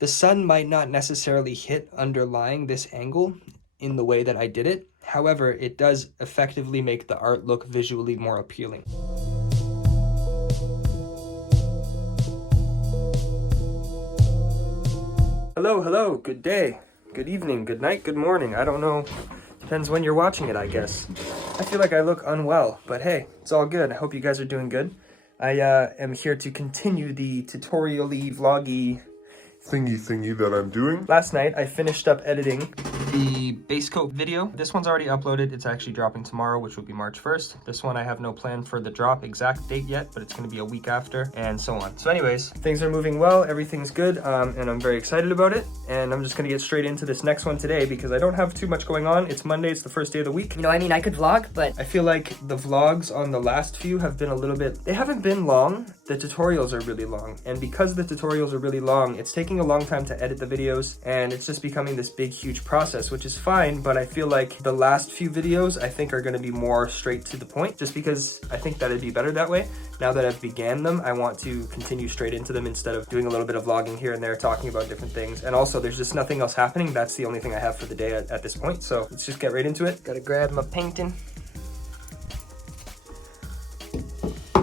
The sun might not necessarily hit underlying this angle in the way that I did it. However, it does effectively make the art look visually more appealing. Hello, good day, good evening, good night, good morning. I don't know, depends when you're watching it, I guess. I feel like I look unwell, but hey, it's all good. I hope you guys are doing good. I am here to continue the tutorial-y, vloggy thingy that I'm doing. Last night, I finished up editing the base coat video. This one's already uploaded. It's actually dropping tomorrow, which will be March 1st. This one, I have no plan for the drop exact date yet, but it's going to be a week after, and so on. So anyways, things are moving well. Everything's good, and I'm very excited about it. And I'm just going to get straight into this next one today because I don't have too much going on. It's Monday. It's the first day of the week. You know, I mean, I could vlog, but I feel like the vlogs on the last few have been a little bit, they haven't been long. The tutorials are really long. And because the tutorials are really long, it's taking a long time to edit the videos, and it's just becoming this big, huge process, which is fine, but I feel like the last few videos, I think, are going to be more straight to the point, just because I think that it'd be better that way. Now that I've began them, I want to continue straight into them instead of doing a little bit of vlogging here and there, talking about different things. And also, there's just nothing else happening. That's the only thing I have for the day at this point, so let's just get right into it. Gotta grab my painting.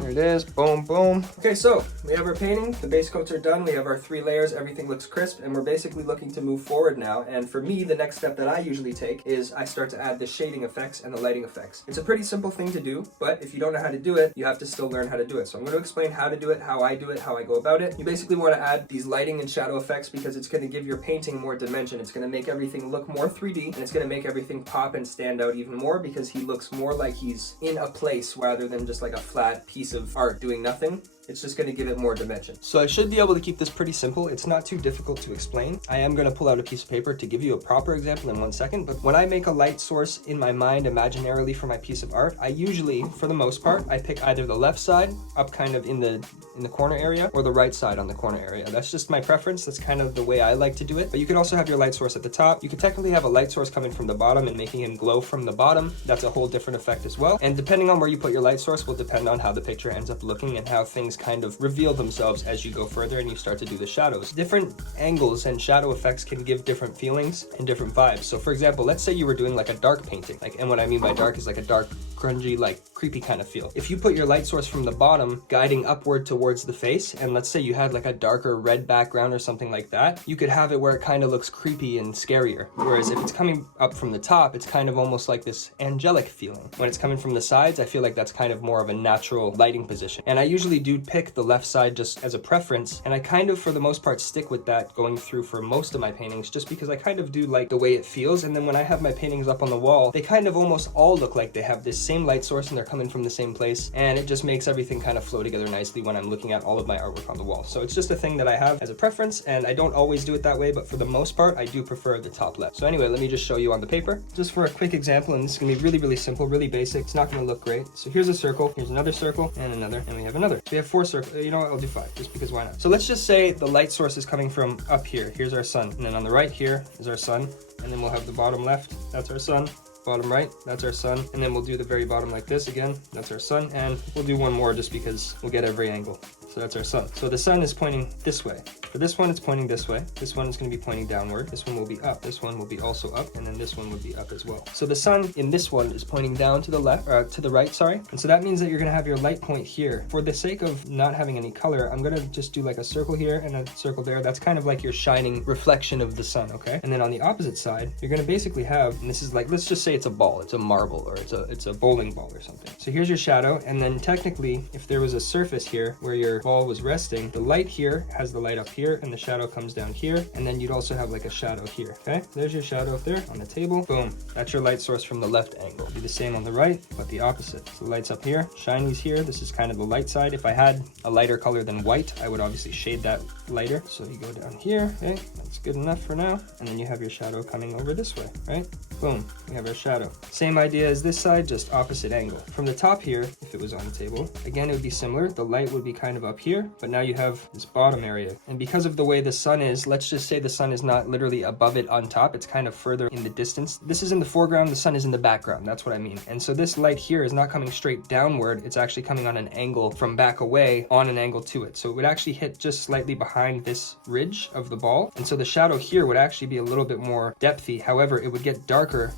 There it is, boom, boom. Okay, so we have our painting, the base coats are done, we have our 3 layers, everything looks crisp, and we're basically looking to move forward now. And for me, the next step that I usually take is I start to add the shading effects and the lighting effects. It's a pretty simple thing to do, but if you don't know how to do it, you have to still learn how to do it. So I'm going to explain how to do it, how I do it, how I go about it. You basically want to add these lighting and shadow effects because it's going to give your painting more dimension. It's going to make everything look more 3D, and it's going to make everything pop and stand out even more because he looks more like he's in a place rather than just like a flat piece of art doing nothing. It's just going to give it more dimension. So I should be able to keep this pretty simple. It's not too difficult to explain. I am going to pull out a piece of paper to give you a proper example in 1 second, but when I make a light source in my mind imaginarily for my piece of art, I usually, for the most part, I pick either the left side up kind of in the corner area or the right side on the corner area. That's just my preference. That's kind of the way I like to do it. But you could also have your light source at the top. You could technically have a light source coming from the bottom and making him glow from the bottom. That's a whole different effect as well. And depending on where you put your light source will depend on how the picture ends up looking and how things kind of reveal themselves as you go further and you start to do the shadows. Different angles and shadow effects can give different feelings and different vibes. So for example, let's say you were doing like a dark painting, and what I mean by dark is like a dark, grungy, like creepy kind of feel. If you put your light source from the bottom guiding upward towards the face, and let's say you had like a darker red background or something like that, you could have it where it kind of looks creepy and scarier. Whereas if it's coming up from the top, it's kind of almost like this angelic feeling. When it's coming from the sides, I feel like that's kind of more of a natural lighting position. And I usually do pick the left side just as a preference, and I kind of for the most part stick with that going through for most of my paintings just because I kind of do like the way it feels. And then when I have my paintings up on the wall, they kind of almost all look like they have this same light source and they're coming from the same place, and it just makes everything kind of flow together nicely when I'm looking at all of my artwork on the wall. So it's just a thing that I have as a preference, and I don't always do it that way, but for the most part I do prefer the top left. So anyway, let me just show you on the paper just for a quick example, and this is going to be really, really simple, really basic. It's not going to look great. So here's a circle, here's another circle, and another, and we have another. So we have 4 circles. You know what, I'll do 5 just because why not. So let's just say the light source is coming from up here. Here's our sun, and then on the right here is our sun, and then we'll have the bottom left, that's our sun. Bottom right, that's our sun, and then we'll do the very bottom like this again, that's our sun, and we'll do one more just because we'll get every angle. So that's our sun. So the sun is pointing this way. For this one, it's pointing this way. This one is going to be pointing downward. This one will be up. This one will be also up, and then this one would be up as well. So the sun in this one is pointing down to the left, to the right, sorry. And so that means that you're going to have your light point here. For the sake of not having any color, I'm going to just do like a circle here and a circle there. That's kind of like your shining reflection of the sun, okay? And then on the opposite side, you're going to basically have, and this is like, let's just say it's a ball, it's a marble, or it's a bowling ball or something. So here's your shadow, and then technically, if there was a surface here where your ball was resting, the light here has the light up here and the shadow comes down here, and then you'd also have like a shadow here. Okay, there's your shadow up there on the table. Boom, that's your light source from the left angle. Do the same on the right, but the opposite. So the light's up here, shiny's here. This is kind of the light side. If I had a lighter color than white, I would obviously shade that lighter. So you go down here, okay, that's good enough for now, and then you have your shadow coming over this way, right? Boom, we have our shadow. Same idea as this side, just opposite angle. From the top here, if it was on the table, again, it would be similar. The light would be kind of up up here, but now you have this bottom area. And because of the way the sun is, let's just say the sun is not literally above it on top, it's kind of further in the distance. This is in the foreground, the sun is in the background, that's what I mean. And so this light here is not coming straight downward, it's actually coming on an angle from back away on an angle to it. So it would actually hit just slightly behind this ridge of the ball. And so the shadow here would actually be a little bit more depthy. However, it would get darker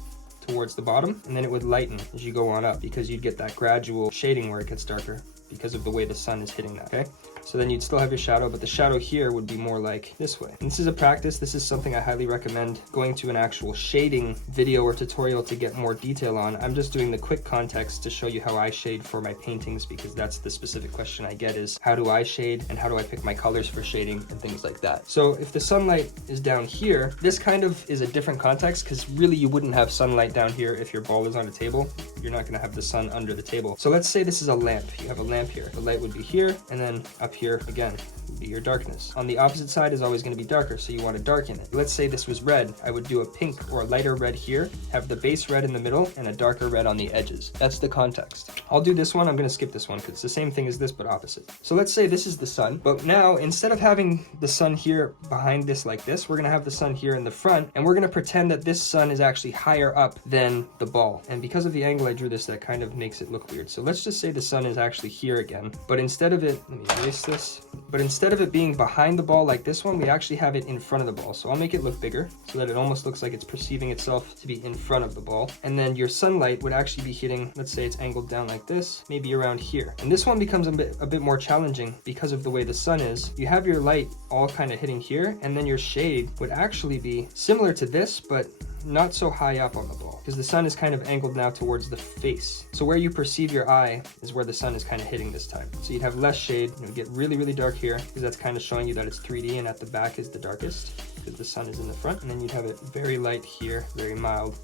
towards the bottom, and then it would lighten as you go on up, because you'd get that gradual shading where it gets darker because of the way the sun is hitting that, okay? So then you'd still have your shadow, but the shadow here would be more like this way. And this is a practice. This is something I highly recommend going to an actual shading video or tutorial to get more detail on. I'm just doing the quick context to show you how I shade for my paintings, because that's the specific question I get is how do I shade and how do I pick my colors for shading and things like that. So if the sunlight is down here, this kind of is a different context, because really you wouldn't have sunlight down here if your ball is on a table. You're not gonna have the sun under the table. So let's say this is a lamp. You have a lamp here. The light would be here, and then up here again would be your darkness. On the opposite side is always going to be darker, so you want to darken it. Let's say this was red. I would do a pink or a lighter red here, have the base red in the middle, and a darker red on the edges. That's the context. I'll do this one. I'm going to skip this one because it's the same thing as this, but opposite. So let's say this is the sun, but now instead of having the sun here behind this like this, we're going to have the sun here in the front, and we're going to pretend that this sun is actually higher up than the ball. And because of the angle I drew this, that kind of makes it look weird. So let's just say the sun is actually here again, but instead of it, let me erase this, but instead of it being behind the ball like this one, we actually have it in front of the ball. So I'll make it look bigger so that it almost looks like it's perceiving itself to be in front of the ball. And then your sunlight would actually be hitting, let's say it's angled down like this, maybe around here. And this one becomes a bit more challenging because of the way the sun is. You have your light all kind of hitting here, and then your shade would actually be similar to this, but not so high up on the ball, because the sun is kind of angled now towards the face. So where you perceive your eye is where the sun is kind of hitting this time. So you'd have less shade, it would get really, really dark here, because that's kind of showing you that it's 3D, and at the back is the darkest, because the sun is in the front. And then you'd have it very light here, very mild.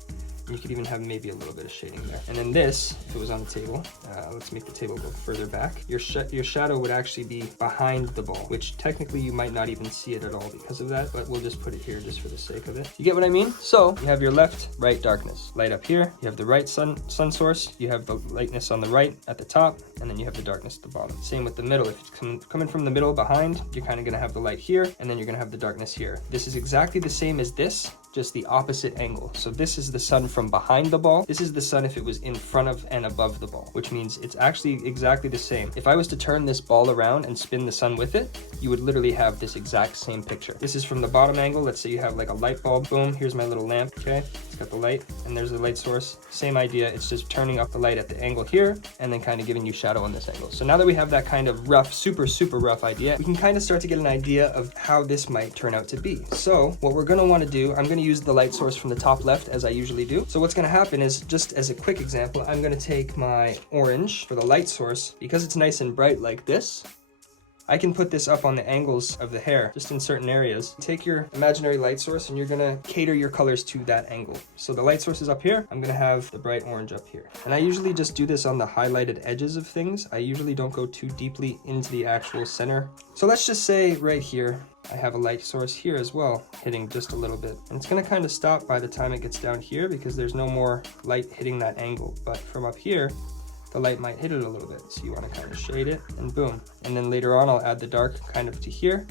You could even have maybe a little bit of shading there. And then this, if it was on the table, let's make the table go further back. Your shadow would actually be behind the ball, which technically you might not even see it at all because of that, but we'll just put it here just for the sake of it. You get what I mean? So you have your left, right darkness. Light up here, you have the right sun source, you have the lightness on the right at the top, and then you have the darkness at the bottom. Same with the middle. If it's coming from the middle behind, you're kind of gonna have the light here, and then you're gonna have the darkness here. This is exactly the same as this, just the opposite angle. So this is the sun from behind the ball. This is the sun if it was in front of and above the ball, which means it's actually exactly the same. If I was to turn this ball around and spin the sun with it, you would literally have this exact same picture. This is from the bottom angle. Let's say you have like a light bulb. Boom, here's my little lamp, okay? It's got the light, and there's the light source. Same idea, it's just turning up the light at the angle here, and then kind of giving you shadow on this angle. So now that we have that kind of rough, super rough idea, we can kind of start to get an idea of how this might turn out to be. So what we're gonna wanna do, I'm gonna use the light source from the top left as I usually do. So what's gonna happen is, just as a quick example, I'm gonna take my orange for the light source. Because it's nice and bright like this, I can put this up on the angles of the hair, just in certain areas. Take your imaginary light source and you're gonna cater your colors to that angle. So the light source is up here, I'm gonna have the bright orange up here. And I usually just do this on the highlighted edges of things. I usually don't go too deeply into the actual center. So let's just say right here, I have a light source here as well, hitting just a little bit. And it's gonna kind of stop by the time it gets down here because there's no more light hitting that angle. But from up here, the light might hit it a little bit. So you wanna kind of shade it, and boom. And then later on, I'll add the dark kind of to here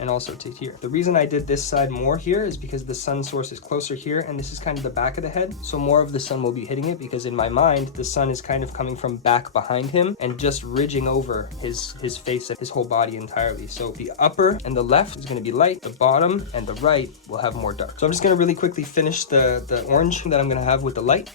and also to here. The reason I did this side more here is because the sun source is closer here, and this is kind of the back of the head. So more of the sun will be hitting it, because in my mind, the sun is kind of coming from back behind him and just ridging over his face and his whole body entirely. So the upper and the left is gonna be light, the bottom and the right will have more dark. So I'm just gonna really quickly finish the orange that I'm gonna have with the light.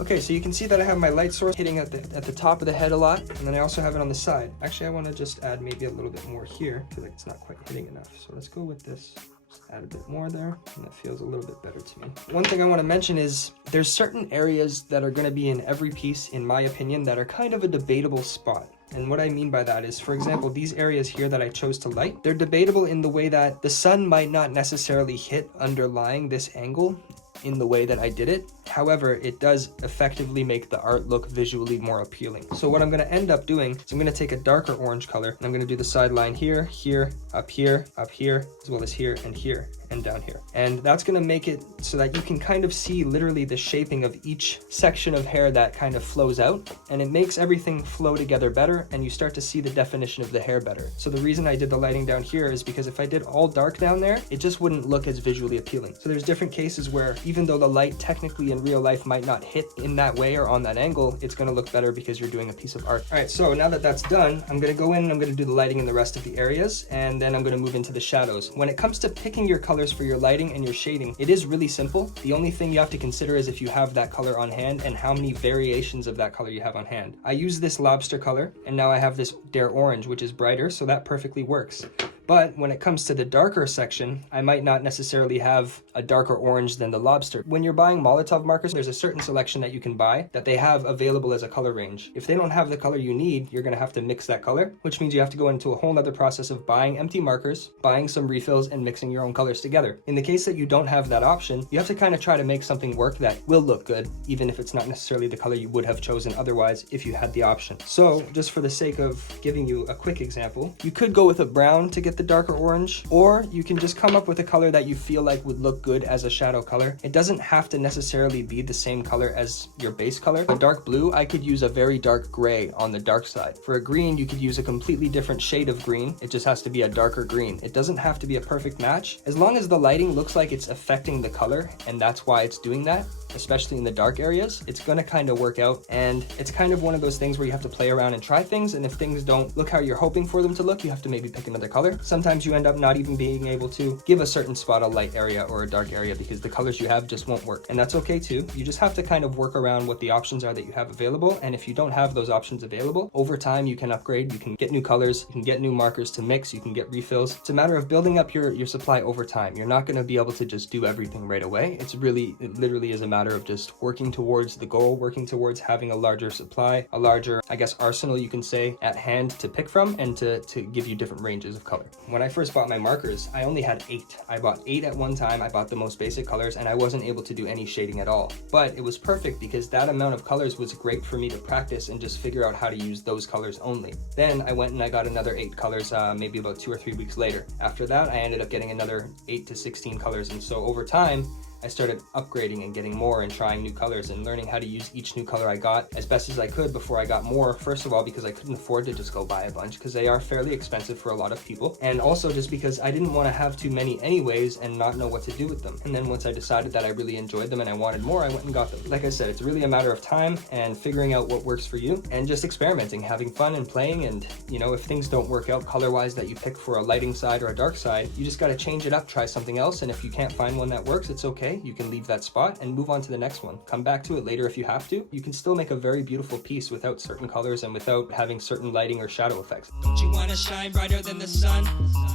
Okay, so you can see that I have my light source hitting at the top of the head a lot, and then I also have it on the side. Actually, I want to just add maybe a little bit more here. I feel like it's not quite hitting enough. So let's go with this. Just add a bit more there, and that feels a little bit better to me. One thing I want to mention is there's certain areas that are going to be in every piece, in my opinion, that are kind of a debatable spot. And what I mean by that is, for example, these areas here that I chose to light, they're debatable in the way that the sun might not necessarily hit underlying this angle in the way that I did it. However, it does effectively make the art look visually more appealing. So what I'm going to end up doing is I'm going to take a darker orange color and I'm going to do the sideline here, here, up here, as well as here and here and down here. And that's going to make it so that you can kind of see literally the shaping of each section of hair that kind of flows out, and it makes everything flow together better and you start to see the definition of the hair better. So the reason I did the lighting down here is because if I did all dark down there, it just wouldn't look as visually appealing. So there's different cases where even though the light technically in real life might not hit in that way or on that angle, it's going to look better because you're doing a piece of art. All right, so now that that's done, I'm going to go in and I'm going to do the lighting in the rest of the areas, and then I'm going to move into the shadows. When it comes to picking your colors for your lighting and your shading, it is really simple. The only thing you have to consider is if you have that color on hand and how many variations of that color you have on hand. I use this lobster color, and now I have this Dare Orange, which is brighter, so that perfectly works. But when it comes to the darker section, I might not necessarily have a darker orange than the lobster. When you're buying Molotov markers, there's a certain selection that you can buy that they have available as a color range. If they don't have the color you need, you're gonna have to mix that color, which means you have to go into a whole other process of buying empty markers, buying some refills, and mixing your own colors together. In the case that you don't have that option, you have to kind of try to make something work that will look good, even if it's not necessarily the color you would have chosen otherwise if you had the option. So just for the sake of giving you a quick example, you could go with a brown to get the darker orange, or you can just come up with a color that you feel like would look good as a shadow color. It doesn't have to necessarily be the same color as your base color. A dark blue, I could use a very dark gray on the dark side. For a green, you could use a completely different shade of green. It just has to be a darker green. It doesn't have to be a perfect match. As long as the lighting looks like it's affecting the color, and that's why it's doing that, especially in the dark areas, it's gonna kind of work out. And it's kind of one of those things where you have to play around and try things, and if things don't look how you're hoping for them to look, you have to maybe pick another color. Sometimes you end up not even being able to give a certain spot a light area or a dark area because the colors you have just won't work, and that's okay too. You just have to kind of work around what the options are that you have available, and if you don't have those options available, over time you can upgrade, you can get new colors, you can get new markers to mix, you can get refills. It's a matter of building up your supply over time. You're not going to be able to just do everything right away. It literally is a matter of just working towards the goal, working towards having a larger supply, a larger, I guess, arsenal you can say at hand to pick from, and to give you different ranges of color. When I first bought my markers, I only had 8. I bought 8 at one time. I bought the most basic colors, and I wasn't able to do any shading at all. But it was perfect because that amount of colors was great for me to practice and just figure out how to use those colors only. Then I went and I got another 8 colors maybe about 2 or 3 weeks later. After that, I ended up getting another 8 to 16 colors, and so over time, I started upgrading and getting more and trying new colors and learning how to use each new color I got as best as I could before I got more. First of all, because I couldn't afford to just go buy a bunch because they are fairly expensive for a lot of people. And also just because I didn't want to have too many anyways and not know what to do with them. And then once I decided that I really enjoyed them and I wanted more, I went and got them. Like I said, it's really a matter of time and figuring out what works for you and just experimenting, having fun and playing. And you know, if things don't work out color-wise that you pick for a lighting side or a dark side, you just got to change it up, try something else. And if you can't find one that works, it's okay. You can leave that spot and move on to the next one. Come back to it later if you have to. You can still make a very beautiful piece without certain colors and without having certain lighting or shadow effects. Don't you want to shine brighter than the sun?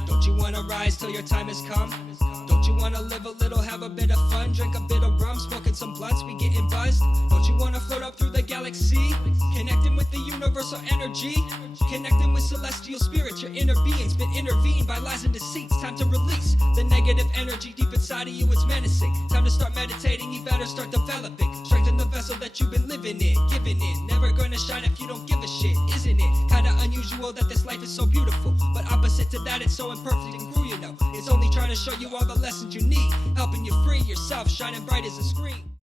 Don't you want to rise till your time has come? Don't you want to live a little, have a bit of fun? Drink a bit of rum, smoking some blunts, we getting buzzed. Don't you want to float up through the galaxy? Connecting with the universal energy, connecting with celestial spirits. Your inner being's been intervened by lies and deceits. Time to release the negative energy deep inside of you, it's menacing. Time to start meditating, you better start developing. Strengthen the vessel that you've been living in, giving in. Never gonna shine if you don't give a shit, isn't it? Kinda unusual that this life is so beautiful, but opposite to that, it's so imperfect and cruel, you know. It's only trying to show you all the lessons you need, helping you free yourself, shining bright as a screen.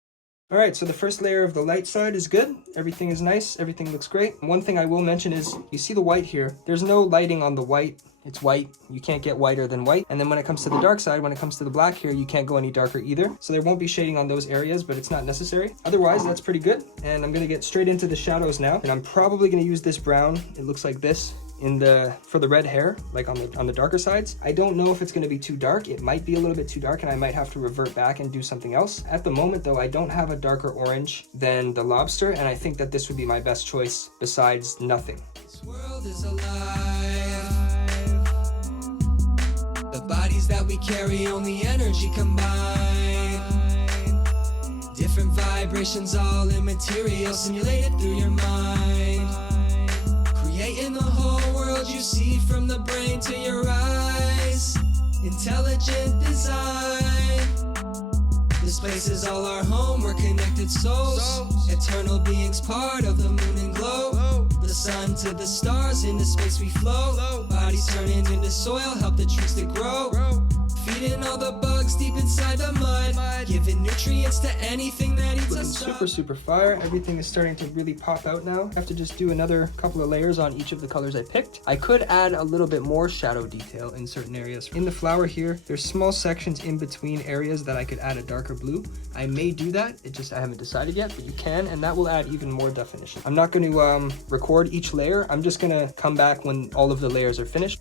All right, so the first layer of the light side is good. Everything is nice, everything looks great. One thing I will mention is, you see the white here, there's no lighting on the white. It's white, you can't get whiter than white. And then when it comes to the dark side, when it comes to the black here, you can't go any darker either. So there won't be shading on those areas, but it's not necessary. Otherwise, that's pretty good. And I'm gonna get straight into the shadows now. And I'm probably gonna use this brown, it looks like this, for the red hair, like on the darker sides. I don't know if it's gonna be too dark. It might be a little bit too dark and I might have to revert back and do something else. At the moment though, I don't have a darker orange than the lobster, and I think that this would be my best choice besides nothing. This world is alive. The bodies that we carry, only energy combined. Different vibrations, all immaterial, simulated through your mind. Creating the whole world you see, from the brain to your eyes. Intelligent design. The This place is all our home, we're connected souls. Eternal beings, part of the moon and glow. The sun to the stars, into space we flow. Bodies turning into soil, help the trees to grow. Feeding all the bugs deep inside the mud, giving nutrients to anything that eats Looking us. super fire. Everything is starting to really pop out now. I have to just do another couple of layers on each of the colors I picked. I could add a little bit more shadow detail in certain areas. In the flower here, there's small sections in between areas that I could add a darker blue. I may do that, I haven't decided yet, but you can, and that will add even more definition. I'm not going to record each layer. I'm just going to come back when all of the layers are finished.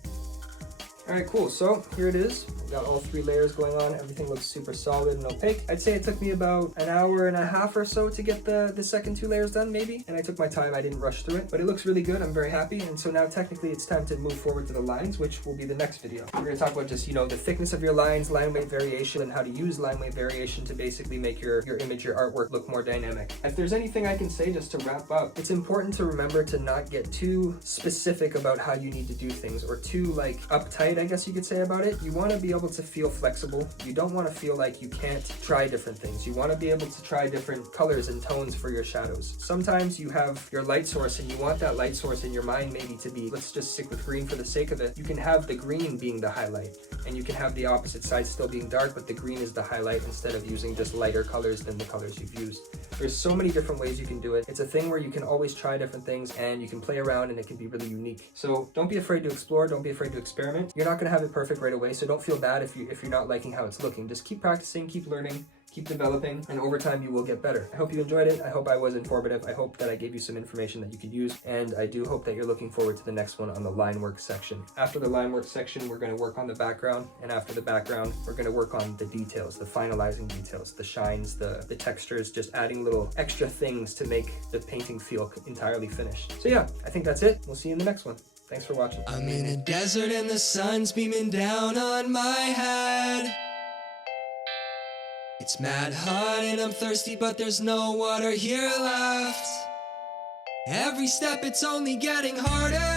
All right, cool. So here it is. I've got all 3 layers going on. Everything looks super solid and opaque. I'd say it took me about an hour and a half or so to get the second 2 layers done, maybe. And I took my time. I didn't rush through it, but it looks really good. I'm very happy. And so now technically it's time to move forward to the lines, which will be the next video. We're gonna talk about just, the thickness of your lines, line weight variation, and how to use line weight variation to basically make your image, your artwork look more dynamic. If there's anything I can say just to wrap up, it's important to remember to not get too specific about how you need to do things, or too uptight, I guess you could say, about it. You want to be able to feel flexible. You don't want to feel like you can't try different things. You want to be able to try different colors and tones for your shadows. Sometimes you have your light source and you want that light source in your mind maybe to be, let's just stick with green for the sake of it. You can have the green being the highlight, and you can have the opposite side still being dark, but the green is the highlight instead of using just lighter colors than the colors you've used. There's so many different ways you can do it. It's a thing where you can always try different things and you can play around, and it can be really unique. So don't be afraid to explore. Don't be afraid to experiment. You're not going to have it perfect right away, so don't feel bad if you're not liking how it's looking. Just keep practicing, keep learning, keep developing, and over time you will get better. I hope you enjoyed it. I hope I was informative. I hope that I gave you some information that you could use, and I do hope that you're looking forward to the next one on the line work section. After the line work section, we're going to work on the background, and after the background, we're going to work on the details, the finalizing details, the shines, the textures, just adding little extra things to make the painting feel entirely finished. So yeah, I think that's it. We'll see you in the next one. Thanks for watching. I'm in a desert and the sun's beaming down on my head. It's mad hot and I'm thirsty, but there's no water here left. Every step it's only getting harder.